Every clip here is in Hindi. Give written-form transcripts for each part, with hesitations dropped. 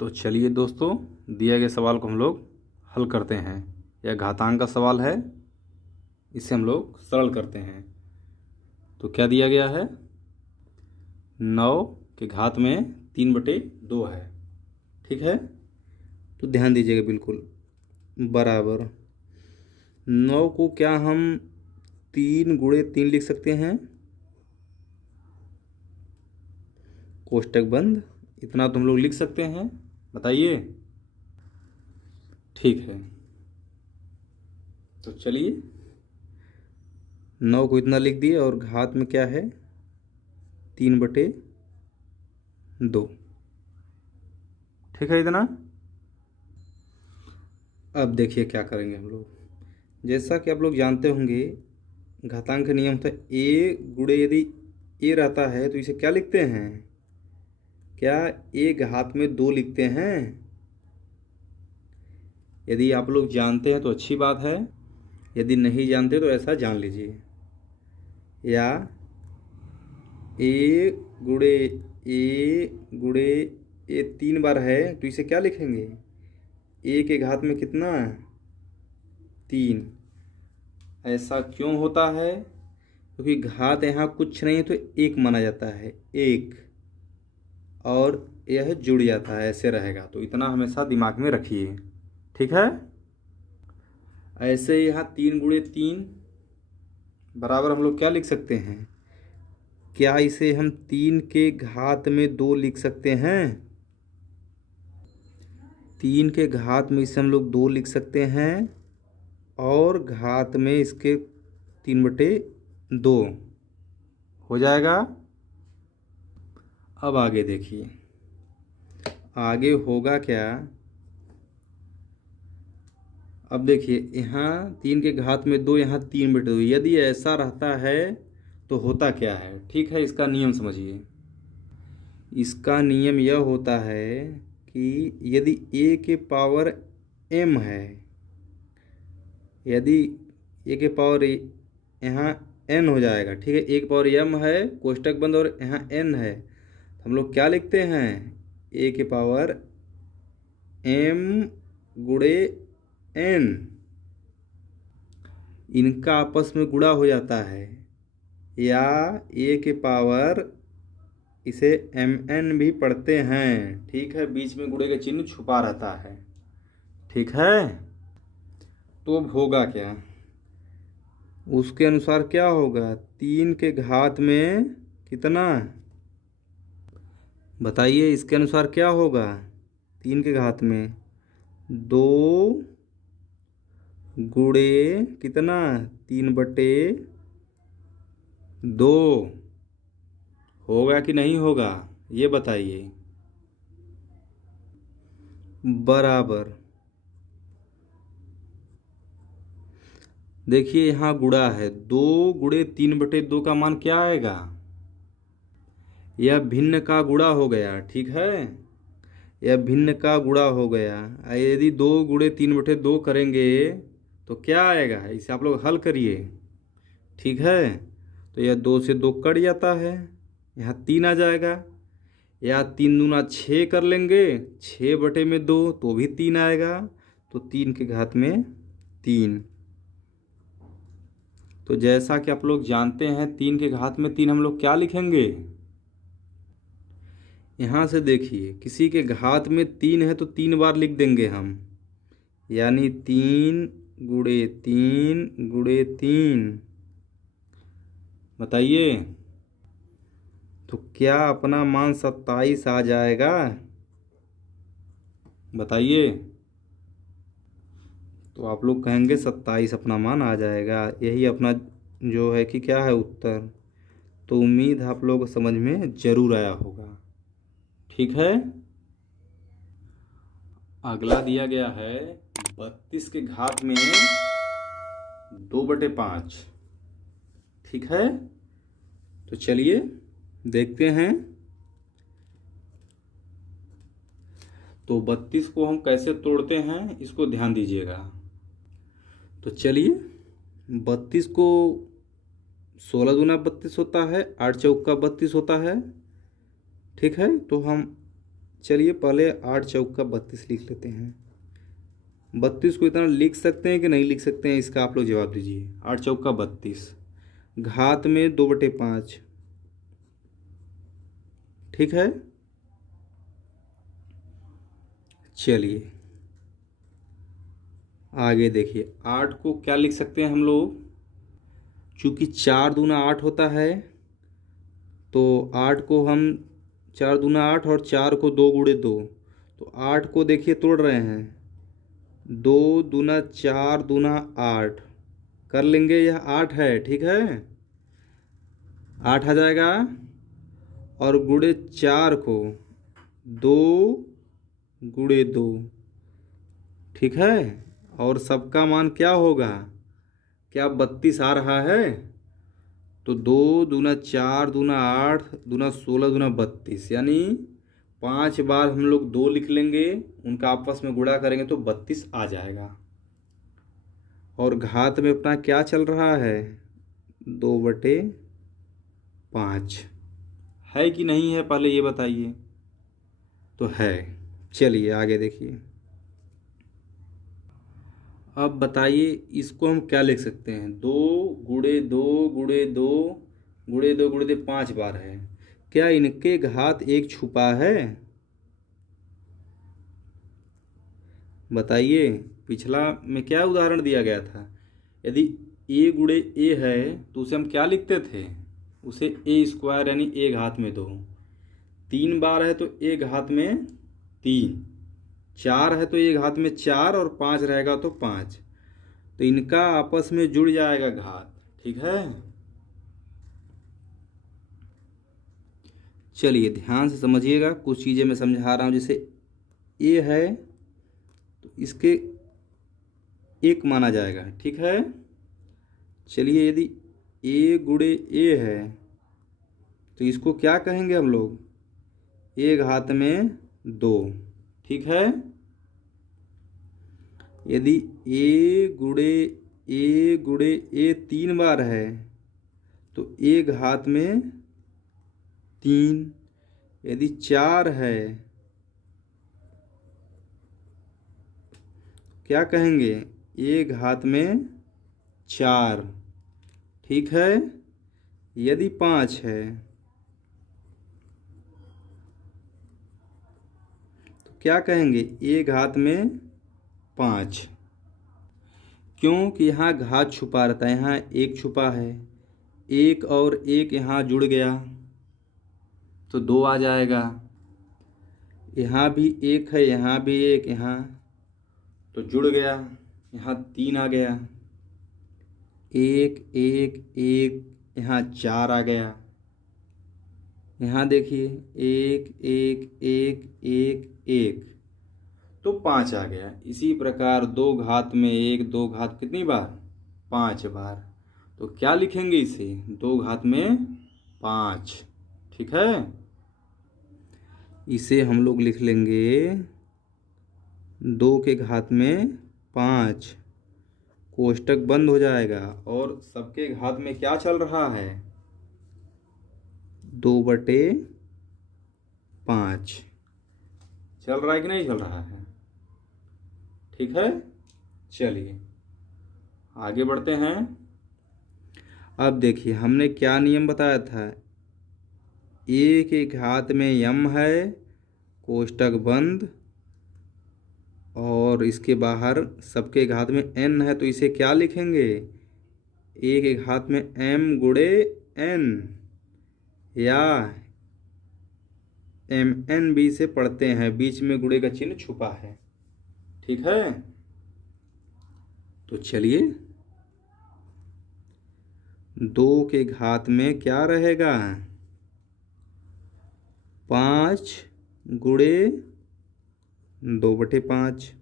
तो चलिए दोस्तों, दिए गए सवाल को हम लोग हल करते हैं। यह घातांक का सवाल है, इसे हम लोग सरल करते हैं। तो क्या दिया गया है, 9 के घात में 3/2 है। ठीक है, तो ध्यान दीजिएगा बिल्कुल। बराबर 9 को क्या हम 3 × 3 लिख सकते हैं? कोष्टक बंद, इतना तो हम लोग लिख सकते हैं, बताइए। ठीक है, तो चलिए 9 को इतना लिख दिए और घात में क्या है, 3/2। ठीक है इतना। अब देखिए क्या करेंगे हम लोग। जैसा कि आप लोग जानते होंगे, घातांक का नियम था ए गुणे, यदि ए रहता है तो इसे क्या लिखते हैं? क्या ए घात में 2 लिखते हैं? यदि आप लोग जानते हैं तो अच्छी बात है, यदि नहीं जानते तो ऐसा जान लीजिए। या ए गुणे ए 3 बार है तो इसे क्या लिखेंगे? ए के घात में कितना? 3। ऐसा क्यों होता है? क्योंकि घात यहाँ कुछ नहीं तो 1 माना जाता है, 1, और यह जुड़ जाता है, ऐसे रहेगा। तो इतना हमेशा दिमाग में रखिए, ठीक है। ऐसे यहाँ 3 × 3 बराबर हम लोग क्या लिख सकते हैं? क्या इसे हम 3 के घात में 2 लिख सकते हैं? 3 के घात में इसे हम लोग 2 लिख सकते हैं, और घात में इसके 3/2 हो जाएगा। अब आगे देखिए, आगे होगा क्या। अब देखिए यहाँ 3 के घात में 2, यहाँ 3/2। यदि ऐसा रहता है तो होता क्या है? ठीक है, इसका नियम समझिए। इसका नियम यह होता है कि यदि a के पावर m है, यदि a के पावर यहाँ n हो जाएगा, ठीक है। a के पावर m है, कोष्टक बंद, और यहाँ n है, तो हम लोग क्या लिखते हैं? a के पावर m × n, इनका आपस में गुणा हो जाता है। या a के पावर, इसे mn भी पढ़ते हैं, ठीक है, बीच में गुणे का चिन्ह छुपा रहता है, ठीक है। तो अब होगा क्या, उसके अनुसार क्या होगा? 3 के घात में कितना, बताइए, इसके अनुसार क्या होगा? 3 के घात में 2 गुणे कितना, 3/2 होगा कि नहीं होगा, ये बताइए। बराबर देखिए यहाँ गुणा है, 2 × 3/2 का मान क्या आएगा? यह भिन्न का गुणा हो गया, ठीक है, यह भिन्न का गुणा हो गया। यदि 2 × 3/2 करेंगे तो क्या आएगा? इसे आप लोग हल करिए, ठीक है। तो यह 2 से 2 कट जाता है, यहाँ 3 आ जाएगा। या 3 दूना 6 कर लेंगे, 6/2 तो भी 3 आएगा। तो 3 के घात में 3। तो जैसा कि आप लोग जानते हैं, 3 के घात में 3 हम लोग क्या लिखेंगे? यहाँ से देखिए, किसी के घात में 3 है तो 3 बार लिख देंगे हम, यानी 3 × 3 × 3। बताइए, तो क्या अपना मान 27 आ जाएगा? बताइए। तो आप लोग कहेंगे 27 अपना मान आ जाएगा, यही अपना जो है कि क्या है उत्तर। तो उम्मीद है आप लोगों को समझ में ज़रूर आया होगा, ठीक है। अगला दिया गया है 32 के घात में 2/5, ठीक है। तो चलिए देखते हैं। तो 32 को हम कैसे तोड़ते हैं, इसको ध्यान दीजिएगा। तो चलिए, 32 को 16 दूना 32 होता है, 8 चौका 32 होता है, ठीक है। तो हम चलिए पहले 8 चौका 32 लिख लेते हैं। 32 को इतना लिख सकते हैं कि नहीं लिख सकते हैं, इसका आप लोग जवाब दीजिए। 8 चौका 32, घात में 2/5, ठीक है। चलिए आगे देखिए, 8 को क्या लिख सकते हैं हम लोग, चूँकि 4 दूना 8 होता है, तो 8 को हम 4 दूना 8 और 4 को 2 गुणे 2, तो 8 को देखिए तोड़ रहे हैं, 2 दूना 4 दूना 8 कर लेंगे, यह 8 है, ठीक है। 8 आ जाएगा, और गुणे 4 को 2 गुणे 2, ठीक है। और सबका मान क्या होगा, क्या 32 आ रहा है, तो 2 दूना 4 दूना 8 दूना 16 दूना 32, यानी 5 बार हम लोग 2 लिख लेंगे, उनका आपस में गुणा करेंगे तो 32 आ जाएगा। और घात में अपना क्या चल रहा है, 2/5 है कि नहीं है, पहले ये बताइए। तो है। चलिए आगे देखिए, अब बताइए इसको हम क्या लिख सकते हैं, 2 गुणे 2 गुणे 2 गुणे 2 गुणे 2 5 बार है, क्या इनके घात 1 छुपा है, बताइए। पिछला में क्या उदाहरण दिया गया था, यदि a गुणे a है तो उसे हम क्या लिखते थे, उसे a² यानी a घात में 2, 3 बार है तो a घात में 3, 4 है तो a घात में 4, और 5 रहेगा तो 5, तो इनका आपस में जुड़ जाएगा घात, ठीक है। चलिए ध्यान से समझिएगा, कुछ चीज़ें मैं समझा रहा हूँ। जैसे a है तो इसके 1 माना जाएगा, ठीक है। चलिए यदि a गुणे a है तो इसको क्या कहेंगे हम लोग, a घात में 2, ठीक है। यदि a गुणे a 3 बार है तो a घात में 3, यदि 4 है क्या कहेंगे, a घात में 4, ठीक है। यदि 5 है तो क्या कहेंगे, a घात में 5, क्योंकि यहाँ घात छुपा रहता है, यहाँ 1 छुपा है, 1 और 1 यहाँ जुड़ गया तो 2 आ जाएगा, यहाँ भी 1 है, यहाँ भी 1, यहाँ तो जुड़ गया, यहाँ 3 आ गया, 1 1 1, यहाँ 4 आ गया, यहाँ देखिए 1 1 1 1 1, तो 5 आ गया। इसी प्रकार 2 घात में 1, 2 घात कितनी बार, 5 बार, तो क्या लिखेंगे इसे, 2 घात में 5, ठीक है। इसे हम लोग लिख लेंगे 2 के घात में 5, कोष्टक बंद हो जाएगा, और सबके घात में क्या चल रहा है, 2/5 चल रहा है कि नहीं चल रहा है, ठीक है। चलिए आगे बढ़ते हैं। अब देखिए हमने क्या नियम बताया था, a के घात में m है, कोष्टक बंद, और इसके बाहर सबके घात में n है, तो इसे क्या लिखेंगे, a के घात में m गुणे n, या mn भी से पढ़ते हैं, बीच में गुणे का चिन्ह छुपा है, ठीक है। तो चलिए 2 के घात में क्या रहेगा, 5 गुणे 2/5,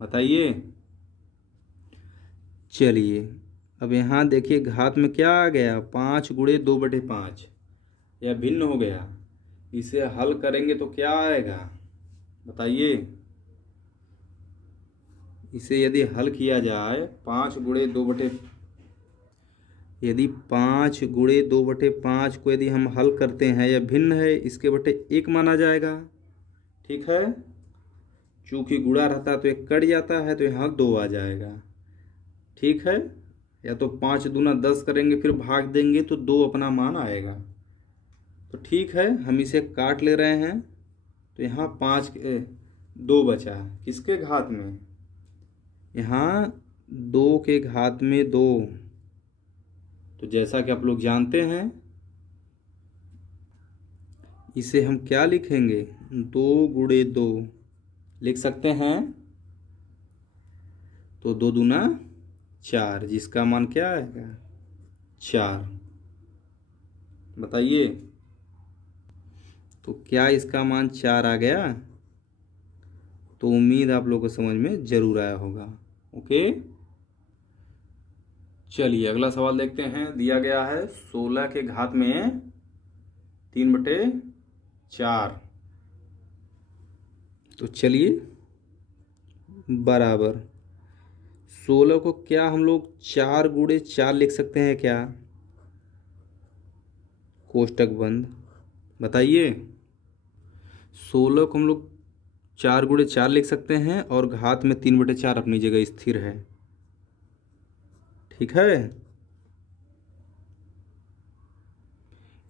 बताइए। चलिए अब यहाँ देखिए घात में क्या आ गया, 5 गुणे 2/5, यह भिन्न हो गया, इसे हल करेंगे तो क्या आएगा, बताइए। इसे यदि हल किया जाए, 5 गुणे 2/, यदि 5 × 2/5 को यदि हम हल करते हैं या भिन्न है इसके बटे 1 माना जाएगा। ठीक है, चूँकि गुणा रहता है तो 1 कट जाता है तो यहाँ 2 आ जाएगा। ठीक है, या तो 5 दूना 10 करेंगे फिर भाग देंगे तो 2 अपना मान आएगा। तो ठीक है, हम इसे काट ले रहे हैं तो यहाँ 2 बचा किसके घात में, यहाँ 2 के घात में 2। तो जैसा कि आप लोग जानते हैं इसे हम क्या लिखेंगे, 2 × 2 लिख सकते हैं। तो 2 दूना 4 जिसका मान क्या आएगा 4। बताइए, तो क्या इसका मान 4 आ गया। तो उम्मीद आप लोगों को समझ में जरूर आया होगा। ओके, चलिए अगला सवाल देखते हैं। दिया गया है 16 के घात में 3/4। तो चलिए बराबर 16 को क्या हम लोग 4 × 4 लिख सकते हैं क्या, कोष्टक बंद। बताइए, 16 को हम लोग 4 × 4 लिख सकते हैं और घात में 3/4 अपनी जगह स्थिर है। ठीक है,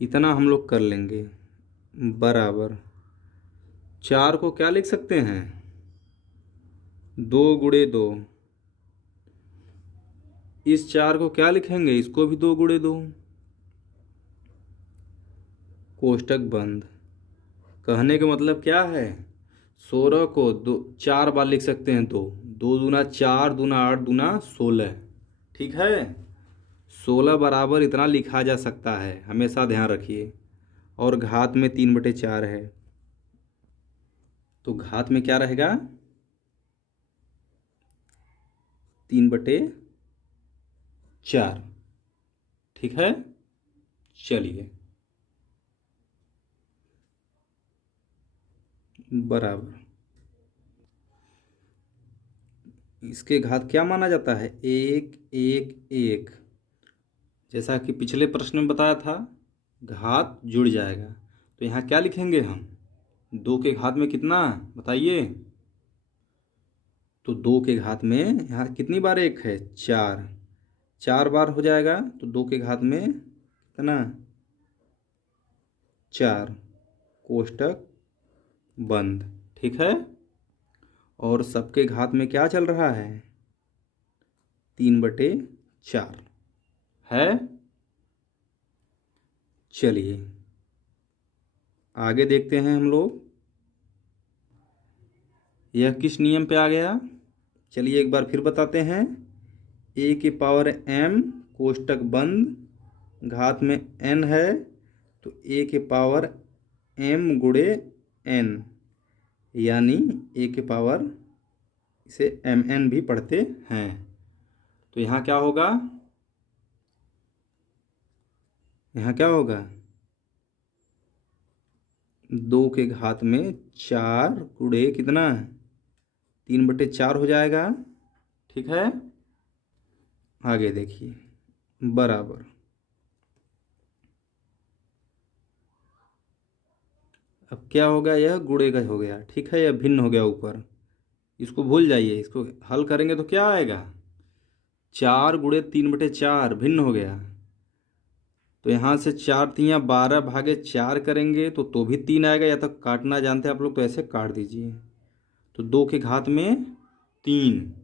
इतना हम लोग कर लेंगे। बराबर 4 को क्या लिख सकते हैं 2 × 2। इस 4 को क्या लिखेंगे, इसको भी 2 × 2, कोष्टक बंद। कहने का मतलब क्या है, 16 को 4 बार लिख सकते हैं। 2 दूना 4 दूना 8 दूना 16। ठीक है, 16 बराबर इतना लिखा जा सकता है, हमेशा ध्यान रखिए। और घात में 3/4 है तो घात में क्या रहेगा 3/4। ठीक है, चलिए बराबर इसके घात क्या माना जाता है 1 1 1। जैसा कि पिछले प्रश्न में बताया था घात जुड़ जाएगा। तो यहाँ क्या लिखेंगे हम 2 के घात में कितना, बताइए। तो 2 के घात में यहाँ कितनी बार 1 है 4, 4 बार हो जाएगा। तो 2 के घात में कितना 4, कोष्टक बंद। ठीक है, और सबके घात में क्या चल रहा है 3/4 है। चलिए आगे देखते हैं हम लोग यह किस नियम पे आ गया। चलिए एक बार फिर बताते हैं। a⁴m कोष्टक बंद घात में n है तो a⁴m × n यानी इसे mn भी पढ़ते हैं। तो यहाँ क्या होगा, यहाँ क्या होगा 2 के घात में 4 × कितना 3/4 हो जाएगा। ठीक है, आगे देखिए बराबर अब क्या होगा, यह गुणे का हो गया। ठीक है, यह भिन्न हो गया ऊपर, इसको भूल जाइए। इसको हल करेंगे तो क्या आएगा 4 × 3/4 भिन्न हो गया। तो यहाँ से 4 × 12/4 करेंगे तो भी 3 आएगा, या तो काटना जानते हैं आप लोग तो ऐसे काट दीजिए। तो 2 के घात में 3,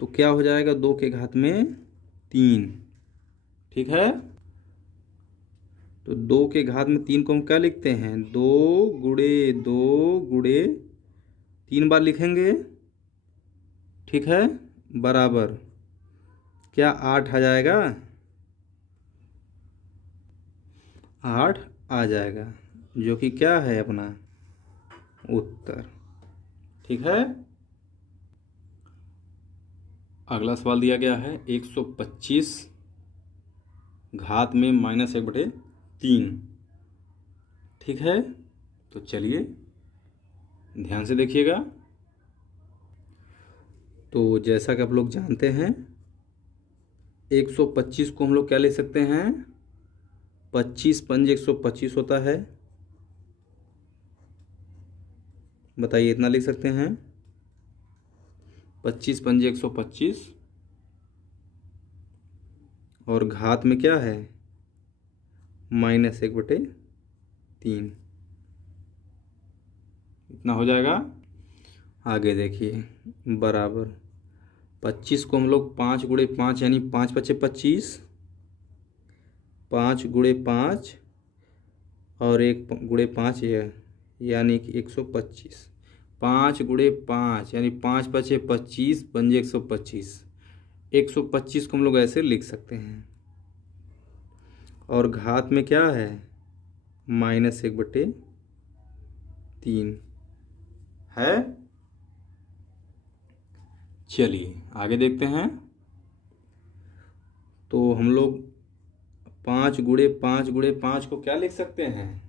तो क्या हो जाएगा 2 के घात में 3। ठीक है, तो 2 के घात में 3 को हम क्या लिखते हैं 2 × 2 × 3 बार लिखेंगे। ठीक है, बराबर क्या 8 आ जाएगा, 8 आ जाएगा, जो कि क्या है अपना उत्तर। ठीक है, अगला सवाल दिया गया है 125 घात में -1/3। ठीक है, तो चलिए ध्यान से देखिएगा। तो जैसा कि आप लोग जानते हैं 125 को हम लोग क्या ले सकते हैं, 25 पंजे 125 होता है। बताइए इतना लिख सकते हैं, 25 पंजे 125 और घात में क्या है -1/3, इतना हो जाएगा। आगे देखिए बराबर 25 को हम लोग 5 गुणे 5 यानी 5 पचे 25, 5 गुणे 5 और 1 गुणे 5 यानी कि 125, 5 गुणे 5 यानी 5 पचे 25 पंजे 125, 125 को हम लोग ऐसे लिख सकते हैं। और घात में क्या है -1/3 है। चलिए आगे देखते हैं। तो हम लोग 5 गुणे 5 गुणे 5 को क्या लिख सकते हैं,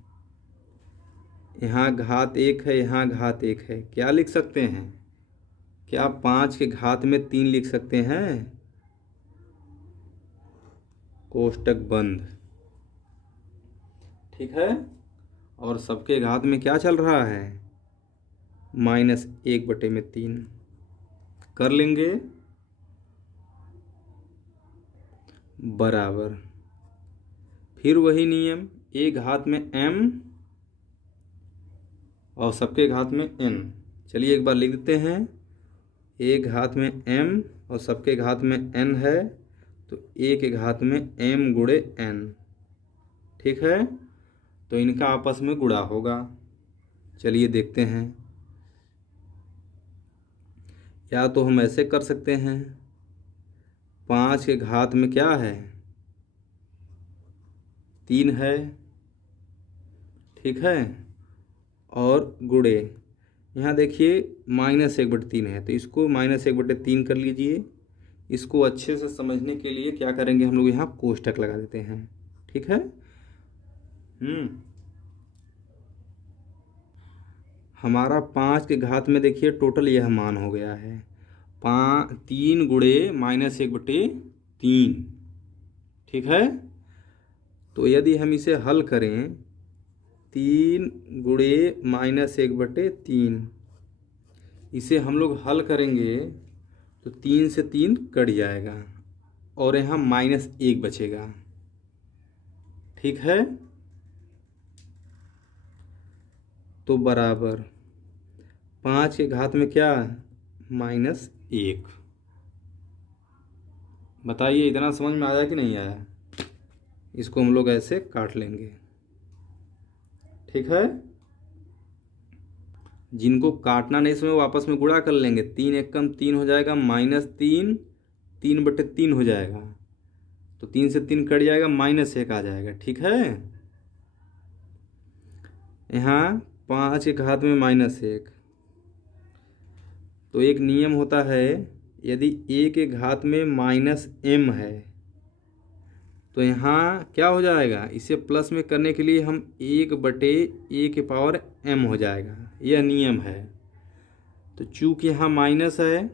यहाँ घात 1 है, यहाँ घात 1 है, क्या लिख सकते हैं, क्या 5 के घात में 3 लिख सकते हैं, कोष्टक बंद। ठीक है। और सबके घात में क्या चल रहा है, -1/3 कर लेंगे बराबर। फिर वही नियम, एक घात में m और सबके घात में n। चलिए एक बार लिख देते हैं, एक घात में m और सबके घात में n है, तो एक के घात में m गुणे n। ठीक है, तो इनका आपस में गुणा होगा। चलिए देखते हैं, या तो हम ऐसे कर सकते हैं, 5 के घात में क्या है 3 है, ठीक है, और गुणे यहाँ देखिए -1/3 है, तो इसको -1/3 कर लीजिए। इसको अच्छे से समझने के लिए क्या करेंगे, हम लोग यहाँ कोष्टक लगा देते हैं। ठीक है। हमारा 5 के घात में देखिए टोटल यह मान हो गया है 3 गुणे -1/3। ठीक है, तो यदि हम इसे हल करें 3 गुणे -1/3, इसे हम लोग हल करेंगे तो 3 से 3 कट जाएगा और यहाँ -1 बचेगा। ठीक है, तो बराबर 5 के घात में क्या -1। बताइए इतना समझ में आया कि नहीं आया। इसको हम लोग ऐसे काट लेंगे। ठीक है, जिनको काटना नहीं इसमें वापस में गुणा कर लेंगे, 3 एकम 3 हो जाएगा, -3 3/3 हो जाएगा, तो 3 से 3 कट जाएगा, -1 आ जाएगा। ठीक है, यहाँ 5 के घात में -1, तो एक नियम होता है, यदि a के घात में -m है तो यहाँ क्या हो जाएगा, इसे प्लस में करने के लिए हम 1/a के पावर m हो जाएगा, यह नियम है। तो चूंकि यहाँ माइनस है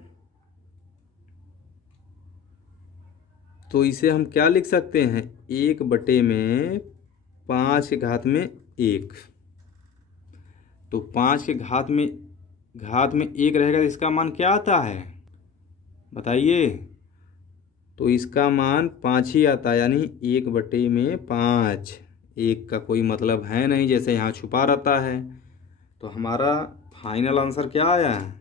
तो इसे हम क्या लिख सकते हैं, 1/5 के घात में 1। तो 5 के घात में 1 रहेगा तो इसका मान क्या आता है बताइए। तो इसका मान 5 ही आता है, यानी 1/5। 1 का कोई मतलब है नहीं, जैसे यहाँ छुपा रहता है। तो हमारा फाइनल आंसर क्या आया,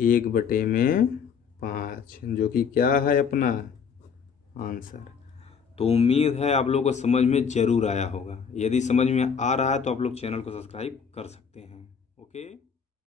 1/5, जो कि क्या है अपना आंसर। तो उम्मीद है आप लोगों को समझ में ज़रूर आया होगा। यदि समझ में आ रहा है तो आप लोग चैनल को सब्सक्राइब कर सकते हैं।